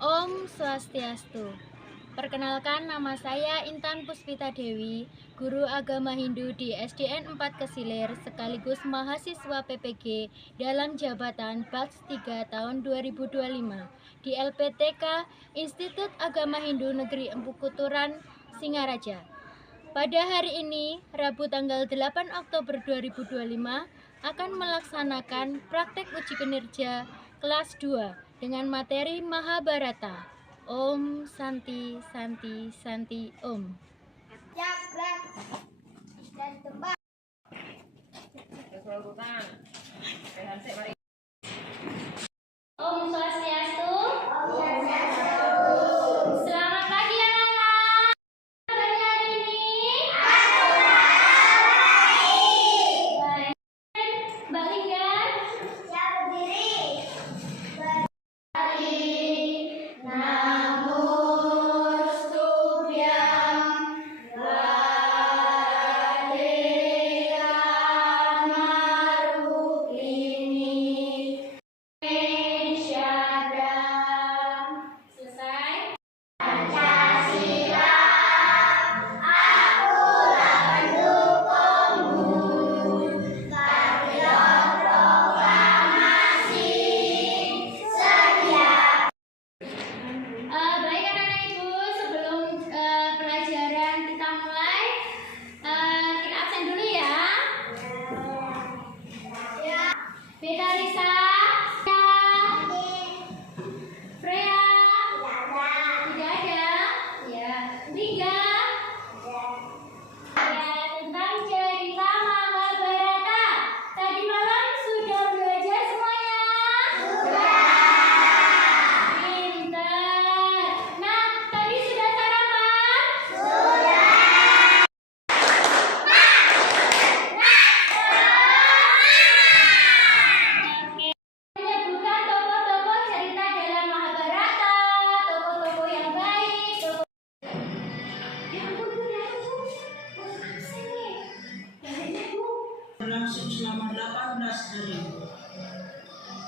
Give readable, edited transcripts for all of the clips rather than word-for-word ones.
Om Swastiastu. Perkenalkan, nama saya Intan Puspita Dewi, guru agama Hindu di SDN 4 Kesilir sekaligus mahasiswa PPG dalam jabatan Batch 3 tahun 2025 di LPTK Institut Agama Hindu Negeri Empu Kuturan, Singaraja. Pada hari ini, Rabu tanggal 8 Oktober 2025, akan melaksanakan praktek uji kinerja kelas 2 dengan materi Mahabharata. Om Santi Santi Santi Om. Jagrag dan tebak. Om Swastiastu. Om Selamat pagi anak-anak. Kabarnya hari ini? Baik. Mbak Lingga. Siap berdiri. Selesai. Pancasila, akulah pendukungmu. Marilah proklamasi sedia. Baik anak-anak ibu, sebelum pelajaran kita mulai, kita absen dulu ya. Ya. Beta Risa, Freya, tidak ada. Ya, Liga. Ya, tentang cerita Mahabharata. Tadi malam sudah belajar semuanya? Pinter. Nah, tadi sudah sarapan? Oke. Menyebutkan tokoh-tokoh cerita dalam Mahabharata, tokoh-tokoh yang baik, tokoh. Ya ampun, Bu, ya ampun. Absen nih. Baiknya, Bu. Berlangsung selama 18 hari.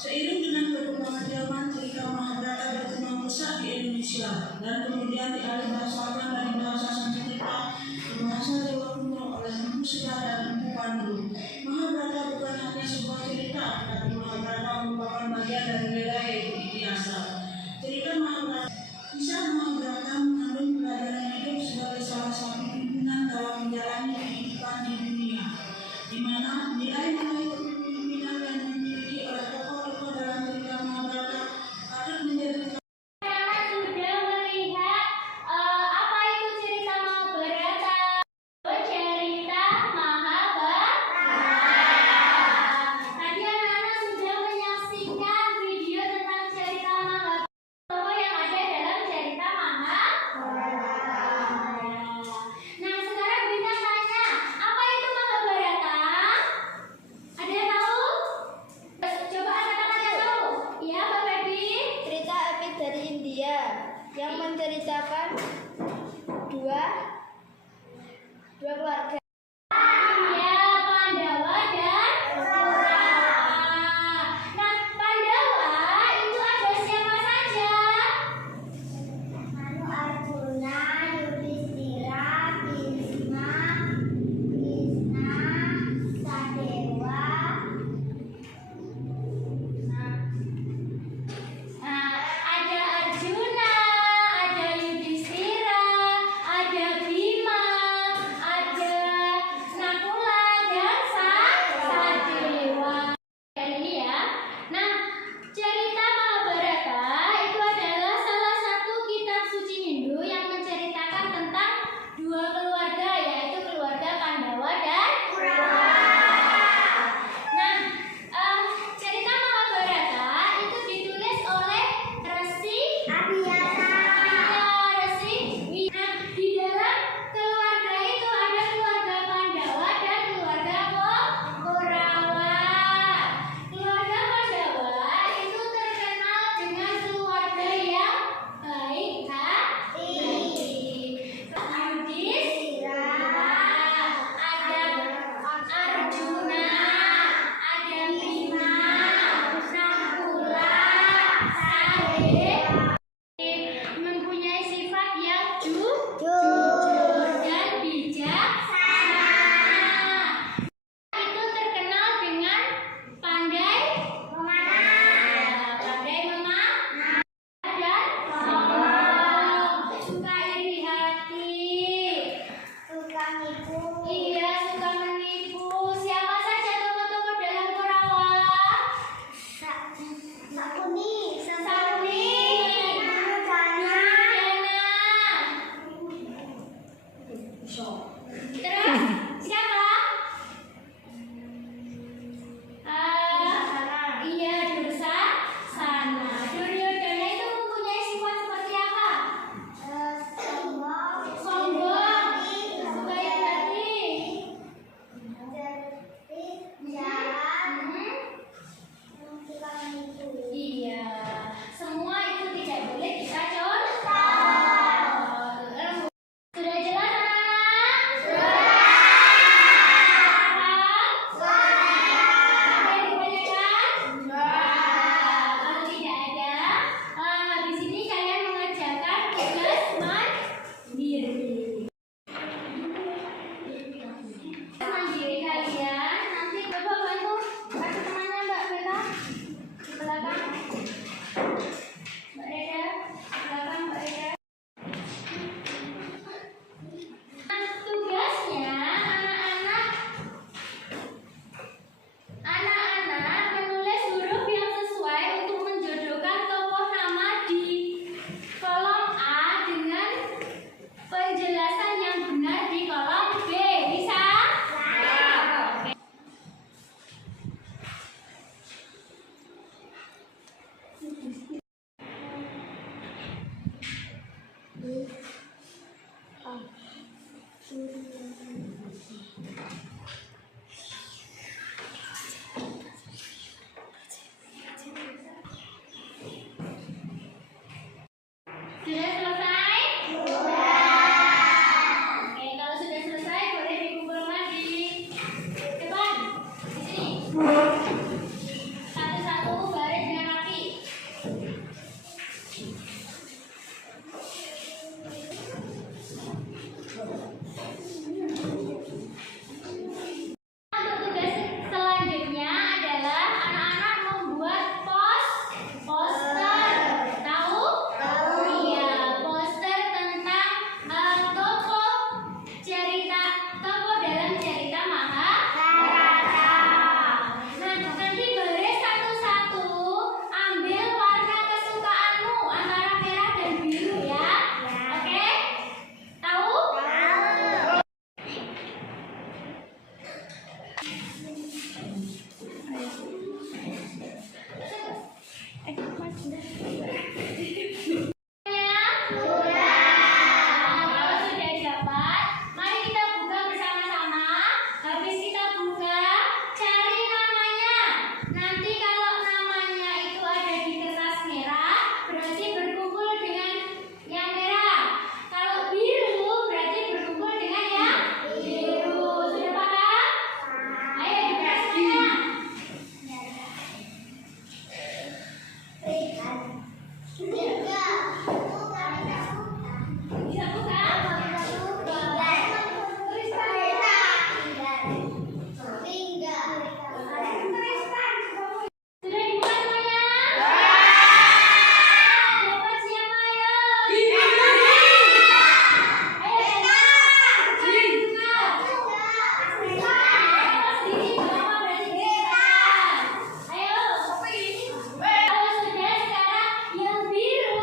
Seiring dengan perkembangan zaman, cerita Mahabharata berkembang pesat di Indonesia dan kemudian dialih bahasakan dari bahasa Sanskerta ke bahasa Jawa kuno oleh Empu Sita dan Empu Pandu. Mahabharata bukan hanya sebuah cerita, tetapi Mahabharata merupakan bagian dari Veda yaitu Idiasa. Cerita Mahabharata, kisah Mahabharata mengandung pelajaran hidup sebagai salah satu pimpinan dalam menjalani kehidupan di dunia, di mana nilai-nilai kepemimpinan yang dimiliki oleh tokoh-tokoh dalam cerita Mahabharata akan menjadi Anak sudah melihat apa itu cerita Mahabharata? Cerita Mahabharata. Tadi anak-anak sudah menyaksikan video tentang cerita Mahabharata. Tokoh yang ada dalam cerita Mahabharata. Nah, sekarang Bintang tanya, apa itu Mahabharata? Ada yang tahu? Coba anak-anak yang tahu. Iya, Pak Febi. Cerita epik dari India yang menceritakan dua keluarga. Ya, Pandawa dan Kaurava. Nah, Pandawa itu ada siapa saja? Arjuna, Yudhistira, Bhishma, Krishna, Sadewa. Ada Arjuna, ada Yudhistira, ada Bima, ada Sakuni. Terus siapa? Iya, Dursasana. Duryodana itu mempunyai sifat seperti apa? Sombong, baik hati. Iya, semua itu tidak boleh kita contoh. Sudah jelas anak-anak? Ada yang ditanyakan? Kalau tidak ada, habis ini kalian mengerjakan tugas mandiri. Mandiri kalian nanti coba bantu temannya Mbak Bella di belakang. Mbak Reda, di belakang Mbak Reda. Tugasnya anak-anak menulis huruf yang sesuai untuk menjodohkan tokoh nama di kolom A dengan penjelasan yang benar di kolom B. Bisa? Oke. Sudah selesai? Oke, kalau sudah selesai boleh dikumpulkan di depan. Di sini. Satu-satu baris dengan rapi. Untuk tugas selanjutnya adalah anak-anak membuat poster. Tahu? Iya, poster tentang tokoh dalam cerita Mahabharata. Nah, nanti baris satu-satu ambil warna kesukaanmu antara merah dan biru ya. Oke? Tahu? Kalau sudah dapat, mari kita buka bersama-sama. Habis kita buka, cari namanya. Nanti kalau namanya itu ada di kertas merah, berarti berkumpul dengan yang merah. Kalau biru, berarti berkumpul dengan yang biru. Sudah paham? Ayo dibuka semuanya. Bisa buka? Sudah dibuka semuanya? Dapat siapa ayo? Kalau sudah sekarang yang biru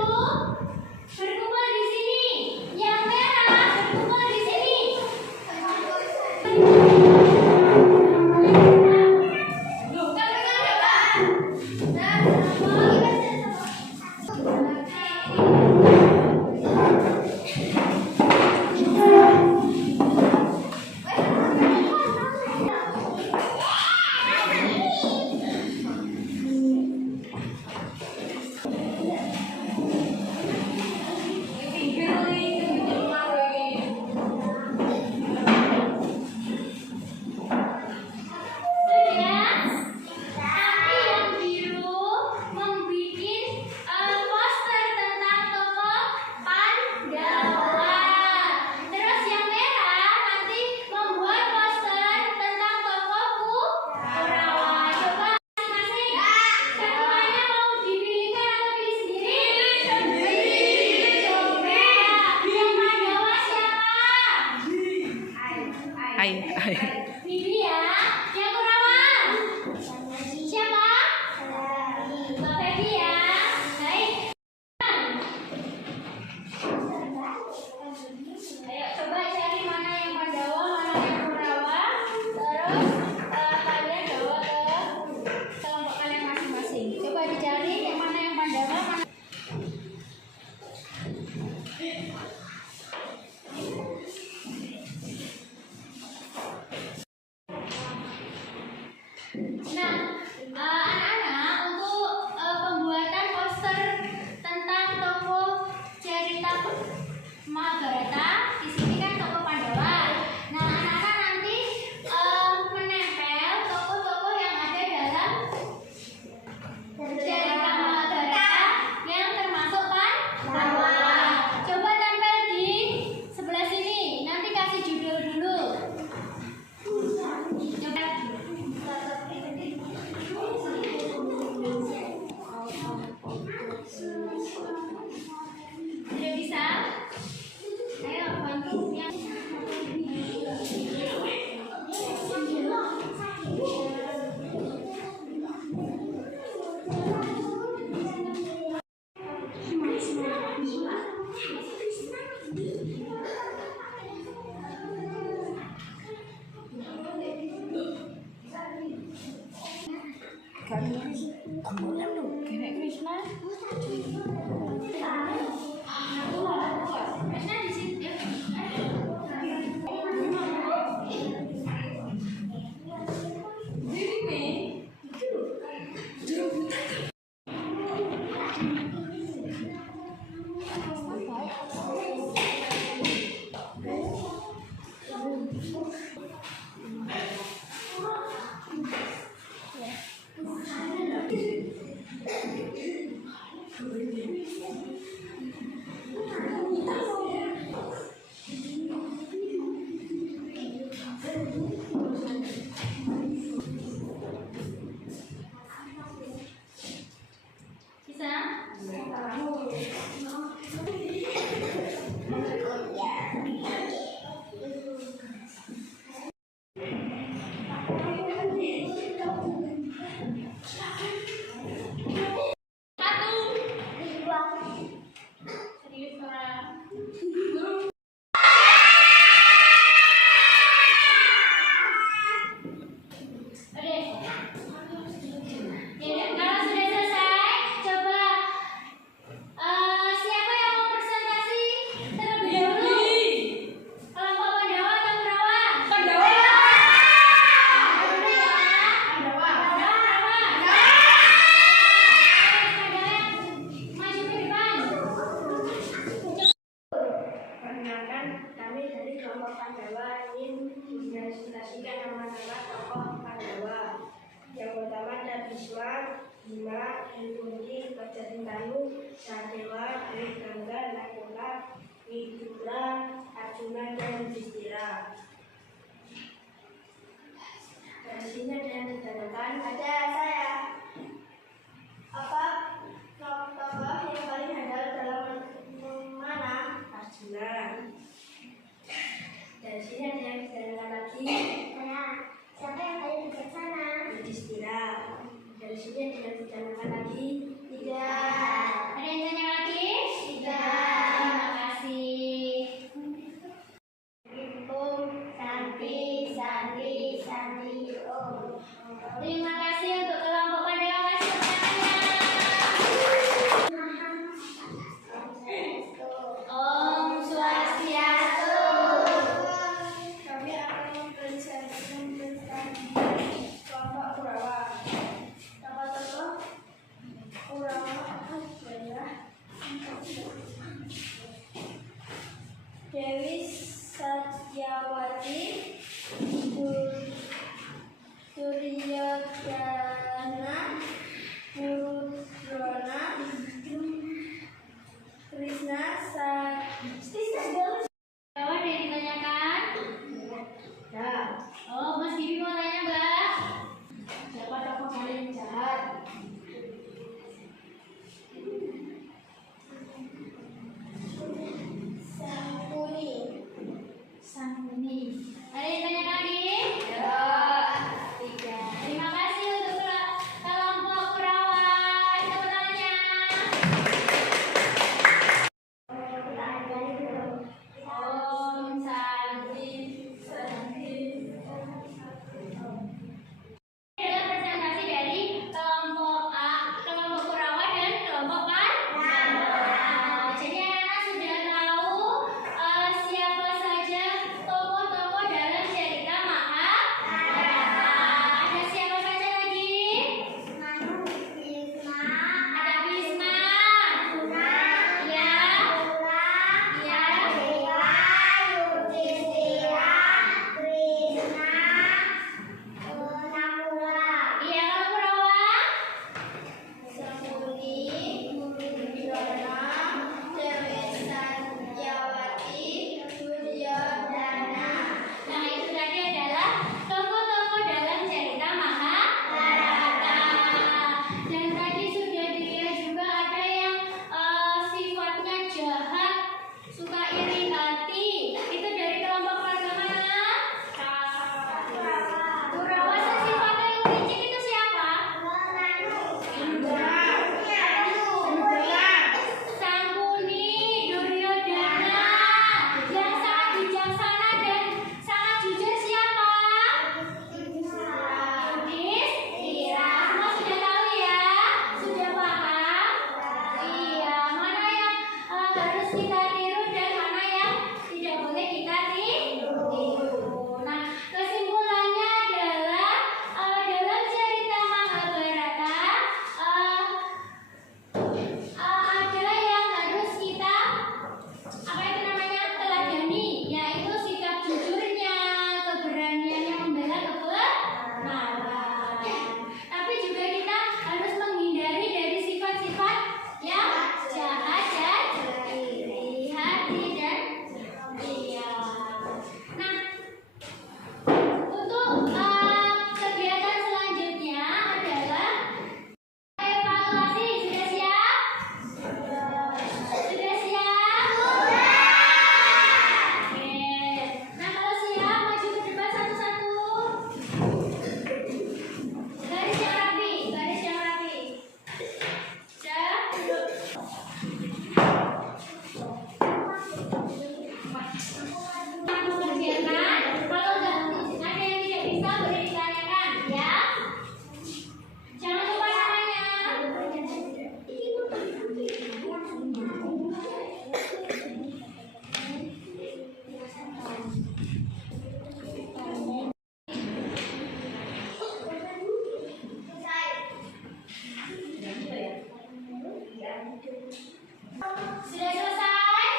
Perkenalkan, kami dari kelompok Pandawa ingin mempresentasikan nama-nama tokoh Pandawa. Yang pertama ada Bhisma, Bima, Kunti, Bajasintanu, Sadewa, Gangga, Nakula, Widura, Arjuna, dan Yudhistira. Dari sini ada yang ditanyakan. Ada saya. Apa tokoh yang paling handal dalam mana? Arjuna. Dari sini ada yang ditanyakan lagi. Siapa yang paling bijaksana? Yudhistira. Dari sini ada yang ditanyakan lagi. Tidak. Ada yang tanya lagi? Tidak. Terima kasih. Om Santi, Santi, Santi, Om. Terima kasih untuk kelompok Pandawa. Kasih tangannya. Om Swastiastu. Kami akan mempresentasikan kelompok Kurawa. Tokoh-tokoh Kurawa adalah Dewi Satyawati, Duryodhana, Duryodhana, Krishna, Bahwa ada yang ditanyakan? Oh, Mas Bibi mau tanya, Mbak. Siapa tokoh paling jahat? Sangkuni. Sangkuni. Ada yang tanya lagi? Tiga. Terima kasih untuk kelompok Kurawa. Tepuk tangannya. Om Santi, Santi. Ini adalah presentasi dari kelompok A, kelompok Kurawa dan kelompok Pandawa. Jadi anak-anak sudah tahu siapa saja tokoh-tokoh dalam cerita Mahabharata. Ada siapa saja lagi? Ada Bhisma. Ya. Ya. Iya, kalau Kurawa? Nah, itu tadi adalah tokoh-tokoh dalam cerita Mahabharata. Dan tadi sudah dilihat juga ada yang sifatnya jahat, suka iri hati. Itu dari kelompok keluarga mana? Kurawa. Sifatnya yang licik itu siapa? Sangkuni, Duryodhana. Yang sangat bijaksana dan sangat jujur siapa? Yudhistira. Semua sudah tahu ya? Sudah paham? Iya. Mana yang harus kita tiru dan mana yang tidak boleh kita tiru. Nah, kesimpulannya adalah dalam cerita Mahabharata ada yang harus kita teladani, yaitu sikap jujurnya, keberaniannya membela kebenaran. Tapi juga kita harus menghindari dari sifat-sifat yang jahat dan iri. Sudah selesai?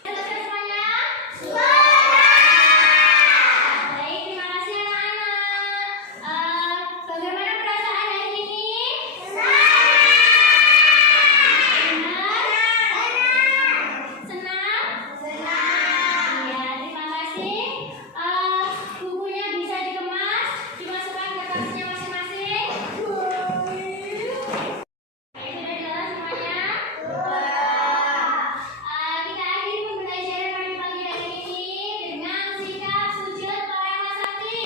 Selesai semuanya? Baik, terima kasih anak-anak. Bagaimana perasaan hari ini? Senang? Ya, terima kasih. Bukunya bisa dikemas, dimasukkan ke tasnya masing-masing. Sudah jelas semuanya? Kita akhiri pembelajaran pada pagi hari ini dengan sikap sujud para sakti.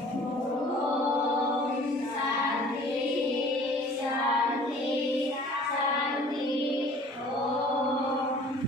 Om Santi, Santi, Santi, Om.